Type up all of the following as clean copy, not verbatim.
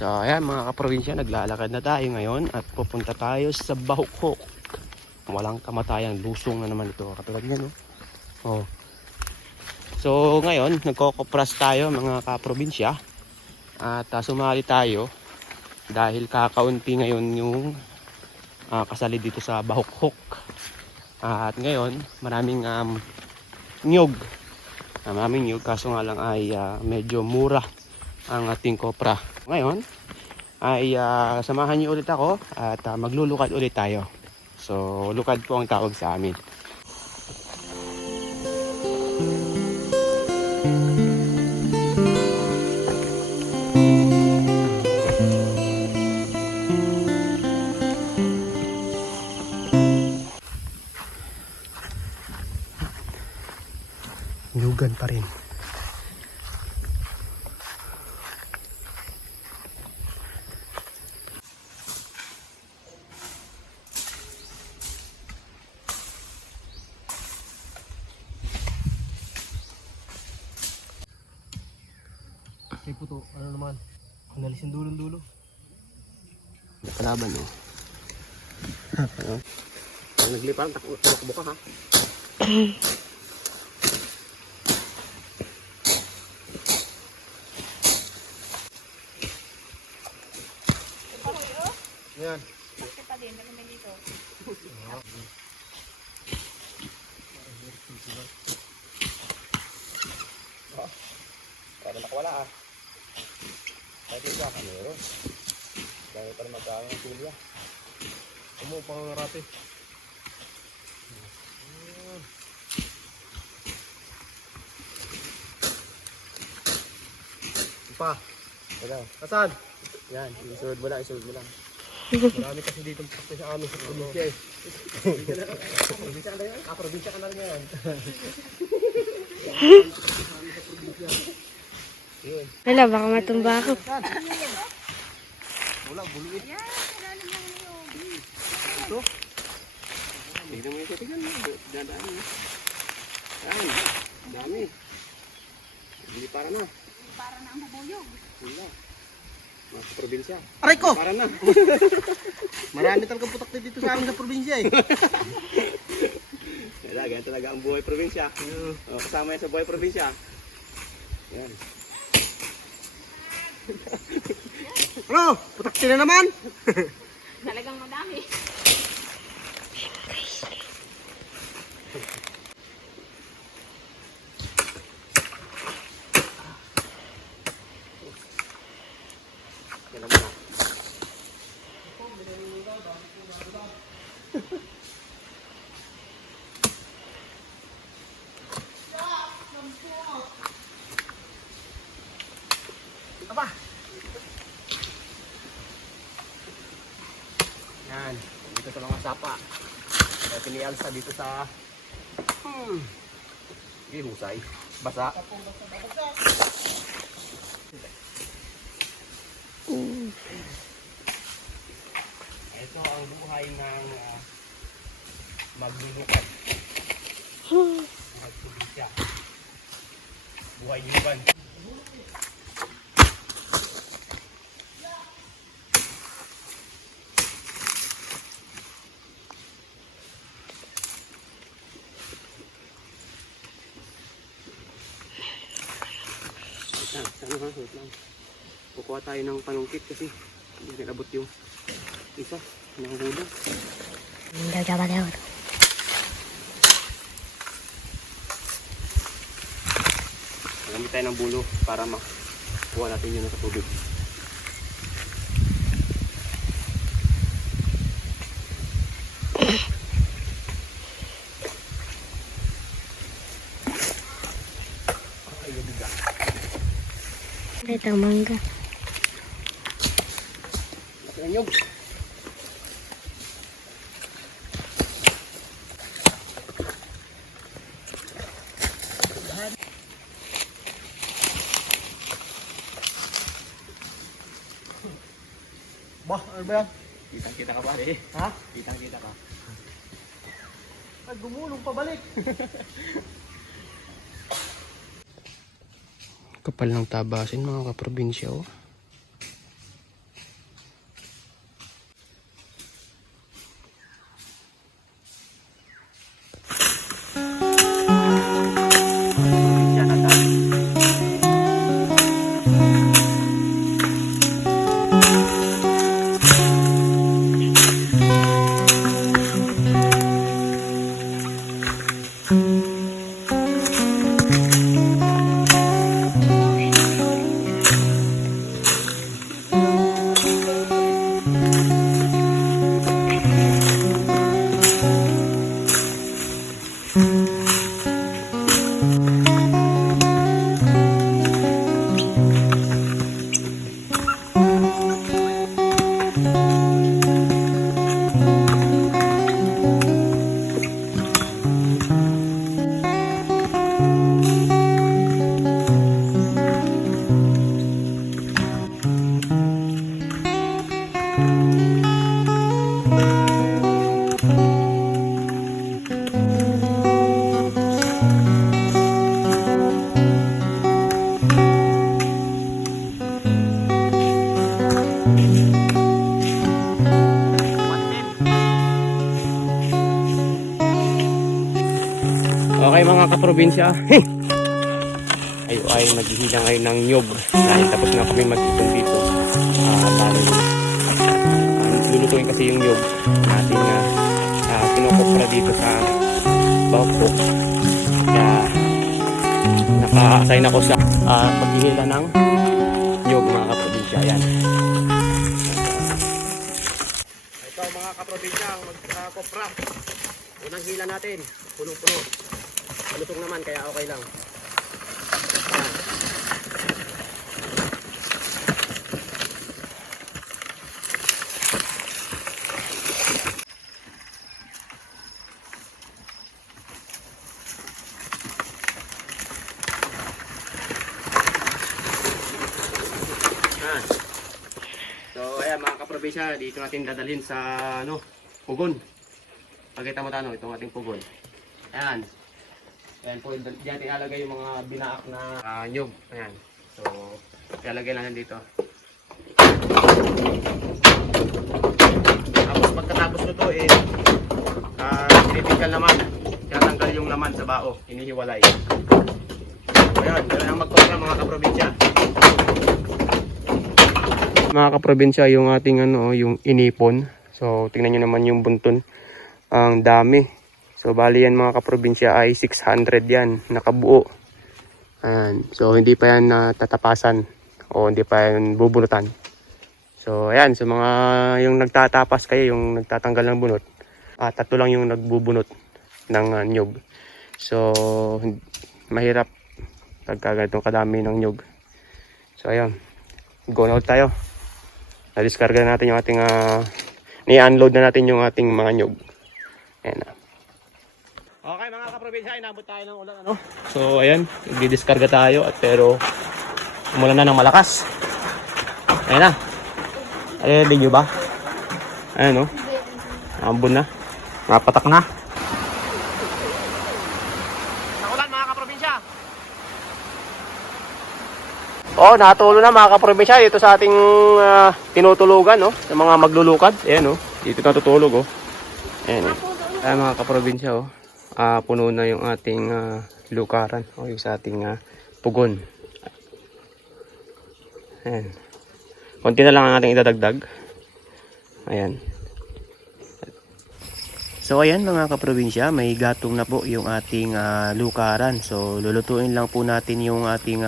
So ayan mga kaprobinsya, naglalakad na tayo ngayon at pupunta tayo sa Bahukhok. Walang kamatayan, lusong na naman ito. Katulad niya, no? Oh. So ngayon, nagkokopras tayo mga kaprobinsya. At sumali tayo dahil kakaunti ngayon yung kasali dito sa Bahukhok. At ngayon, maraming nyog. Maraming nyog, kaso nga lang ay medyo mura ang ating kopra. Ngayon ay samahan niyo ulit ako at maglulukad ulit tayo. So lukad po ang tawag sa amin. Nyugan pa rin. Kay puto, ano naman? Analisin dulo-dulo. Nakalaban, oh. Pag naglipan, takbo ka, ha? Yan. Kasi pa din, maganda dito. Para nakawala, ah. Kahit ito, kamero. Dahil para magkakaroon ng tulya. Pang rate. Pa. Ito. Asan? Yan, isunod mo lang, isunod mo lang. Marami kasi dito pakto sa amin sa probinsya eh. Probinsya ka na yan? Probinsya ka na rin yan. Wala, baka matumba ako. Wala, buluit. Yan, kailangan lang yun. Ito? Tignan mo ito, tignan mo. Dadaan mo. Yan, dami. Hindi para na. Para na ang bubuyog. Wala. Mga probinsya. Aray ko! Para na. Marami talagang putak dito sa amin sa probinsya eh. Ganyan talaga ang buhay probinsya. Kasama yan sa buhay probinsya. Yan. Ano? Putak na naman? Talagang madami. Yan naman na. Aba! Yan. Dito sa mga sapa. Kaya pinialsa dito sa... Hindi, husay. Basa. Ito ang buhay ng maglulukad. Buhay probinsya. Buhay yuban. Wait lang. Kukuha tayo ng panungkit kasi hindi nabot yung isa. Nanghulog. Nagamit tayo ng bulo para makuha natin yun sa tubig. Ito, mangga. Laki ng nyog. Bah, ano ba yan? Kitang-kita ka pa eh. Ha? Kitang-kita ka. Ay, gumulong pabalik. Kapal ng tabasin mga kaprobinsya, oh. kaprobinsya, ay maghihila ngayon ng nyog. Dahil tapos na kami mag-ipon dito. Lulutuin kasi yung nyog natin na kinukupra dito sa Bahukok. Kaya naka-assign ako sa paghihila ng nyog mga kaprobinsya. Ayan. Ito mga kaprobinsya ang magkakopra. Unang hila natin, puno-puno. Malusog naman kaya okay lang. So ayan mga kaprobinsya, dito natin dadalhin sa pugon. Pakita mo tano itong ating pugon. Ayan. Ayan po, diyan ilalagay yung mga binaak na nyog. Ayan. So, ilalagay lang dito. Tapos pagkatapos nito tinitingkal naman. Tinatanggal yung laman sa bao. Inihiwalay. Ayan, yun ang magkopra mga kaprobinsya. Mga kaprobinsya, yung ating yung inipon. So, tingnan nyo naman yung bunton. Ang dami. So, bali yan mga kaprobinsya ay 600 yan. Nakabuo. Ayan. So, hindi pa yan natatapasan. O hindi pa yan bubunutan. So, ayan. So, mga yung nagtatapas kayo, yung nagtatanggal ng bunot. Tatlo lang yung nagbubunot ng nyog. So, mahirap pagka ganitong kadami ng nyog. So, ayan. Go na tayo. Na-discarga natin yung ating ni-unload na natin yung ating mga nyog. Ayan na. Okay mga kaprobinsya, inabot tayo ng ulan So ayan, i-discarga tayo pero umulan na ng malakas. Ayan na. Ayan, din nyo ba? Ayan ambon na. Napatak na. Nakulan mga kaprobinsya. Natulo na mga kaprobinsya dito sa ating tinutulugan sa mga maglulukad. Ayan dito natutulog Ayan Ayan mga kaprobinsya puno na yung ating lukaran yung sa ating pugon. Ayan. Konti na lang ang ating idadagdag. Ayan. So ayan mga kaprobinsya, may gatong na po yung ating lukaran. So lulutuin lang po natin yung ating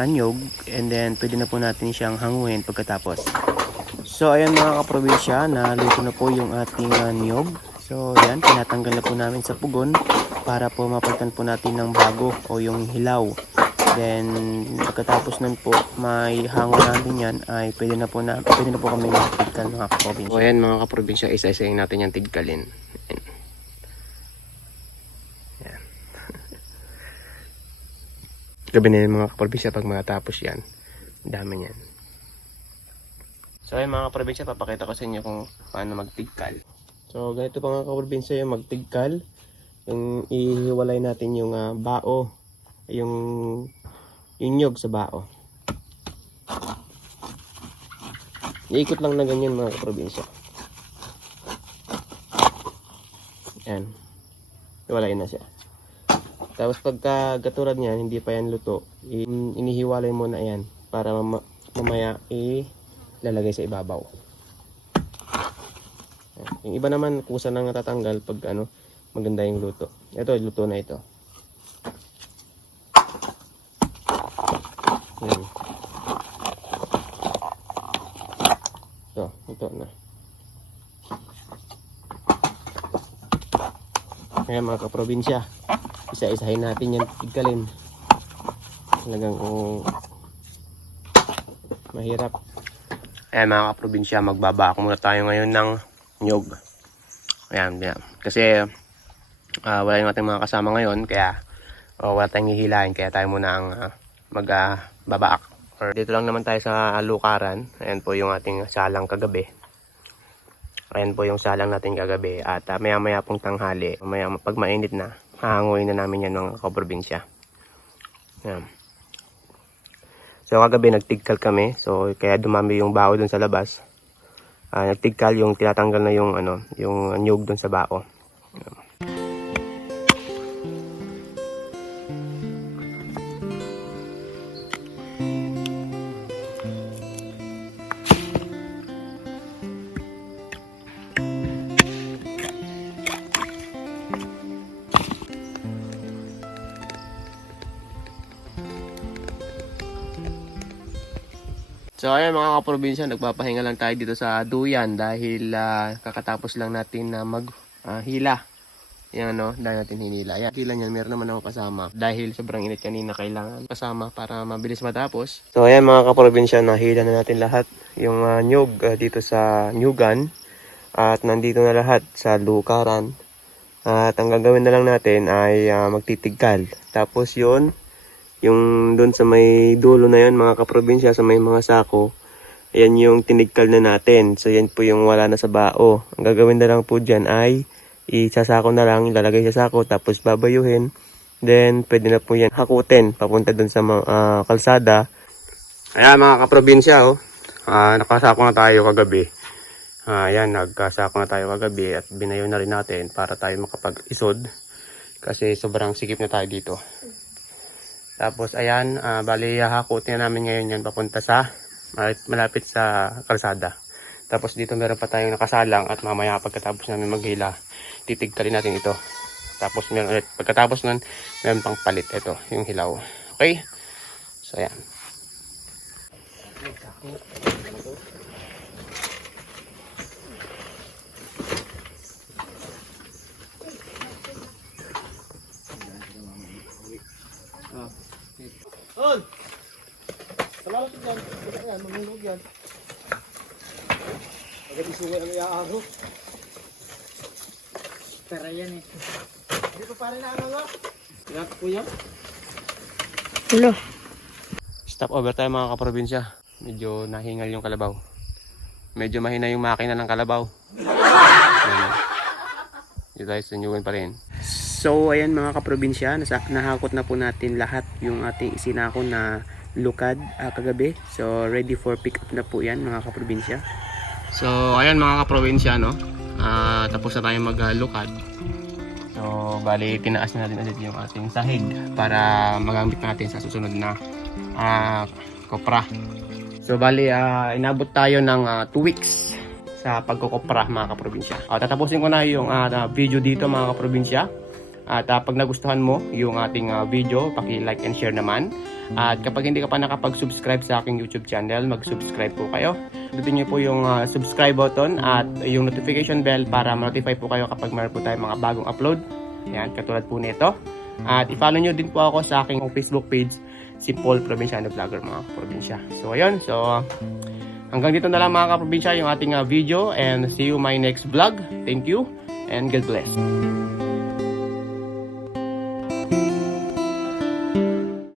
anyog and then pwede na po natin siyang hanguhin pagkatapos. So ayan mga kaprobinsya, naluto na po yung ating anyog. So yan, tinatanggal na po namin sa pugon para po mapalitan po natin ng bago o yung hilaw. Then pagkatapos nun po may hango natin yan ay pwede na po kami magtigkal mga kaprobinsya. So ayan mga kaprobinsya, isa-isayin natin yung tigkalin. Yan. Gabi na yung mga kaprobinsya pag matapos yan. Dami yan. So ayan mga kaprobinsya, papakita ko sa inyo kung paano magtigkal. So ganito pa mga kaprobinsya yung magtigkal. Yung ihiwalay natin yung bao, yung nyog sa bao. Iikot lang na ganyan mga kaprobinsya. Yan. Hiwalay na siya. Tapos pagka katulad niyan, hindi pa yan luto, inihiwalay mo na yan para mamaya ilalagay sa ibabaw. Yung iba naman kusa nang natatanggal pag maganda yung luto. Ito, luto na ito. Yan. Ito na. Kaya mga kaprobinsya, isa-isahin natin yan tigkalin. Talagang mahirap. Ayan mga kaprobinsya, magbabaak muna tayo ngayon ng nyog. Ayan. Kasi wala yung ating mga kasama ngayon, kaya wala tayong hihilahin, kaya tayo muna ang magbabaak. Dito lang naman tayo sa lukaran. Ayan po yung ating salang kagabi. Ayan po yung salang natin kagabi. At maya-maya pong tanghali, pag mainit na, hahanguin na namin yan mga kaprobinsya. Ayan. So kagabi nagtigkal kami, so kaya dumami yung bao dun sa labas. Nagtigkal yung tinatanggal na yung yung nyug dun sa bao. So ayan mga kaprobinsya, nagpapahinga lang tayo dito sa duyan dahil kakatapos lang natin na maghila. Yan no, dahil natin hinila. Ayan, hila niyan, meron naman ako kasama. Dahil sobrang init kanina, kailangan kasama para mabilis matapos. So ayan mga kaprobinsya, nahila na natin lahat yung nyug dito sa nyugan. At nandito na lahat sa lukaran. At ang gagawin na lang natin ay magtitigkal. Tapos yun, yung doon sa may dulo na yun mga kaprobinsya, sa may mga sako, ayan yung tinigkal na natin. So yan po yung wala na sa bao. Ang gagawin na lang po dyan ay isasako na lang, ilalagay sa sako, tapos babayuhin. Then pwede na po yan hakutin papunta doon sa kalsada. Ayan mga kaprobinsya, nakasako na tayo kagabi. Ayan, nagkasako na tayo kagabi at binayo na rin natin para tayo makapag-isod. Kasi sobrang sikip na tayo dito. Tapos ayan, bali hakutin na namin ngayon yan papunta sa malapit sa kalsada. Tapos dito meron pa tayong nakasalang at mamaya pagkatapos namin maghila, titigkalin natin ito. Tapos meron ulit, pagkatapos nun, meron pang palit. Ito, yung hilaw. Okay? So ayan. On! Salamat dyan. Yan, mamulog yan. Agad isuway ang iaaro. Pera yan eh. Hindi pa pare na ano. Yak po yan. Ulo. Stop over tayo mga kaprobinsya. Medyo nahingal yung kalabaw. Medyo mahina yung makina ng kalabaw. Dito tayo sunyugan pa rin. So ayan mga kaprobinsya, nahakot na po natin lahat yung ating isinako na lukad kagabi. So ready for pick up na po yan mga kaprobinsya. So ayan mga kaprobinsya, no? Tapos na tayo maglukad. So bali tinaas na natin ulit yung ating sahig para magamit natin sa susunod na kopra. So bali inabot tayo ng 2 weeks sa pagkokopra mga kaprobinsya. Tatapusin ko na yung video dito mga kaprobinsya. At pag nagustuhan mo yung ating video, paki-like and share naman. At kapag hindi ka pa nakapag-subscribe sa aking YouTube channel, mag-subscribe po kayo. Pindutin niyo po yung subscribe button at yung notification bell para ma-notify po kayo kapag mayroon po tayong mga bagong upload. Yan, katulad po nito. At i-follow niyo din po ako sa aking Facebook page, si Paul Provinciano Vlogger mga kaprobinsya. So ayun, hanggang dito na lang mga kaprobinsya yung ating video, and see you my next vlog. Thank you and God bless.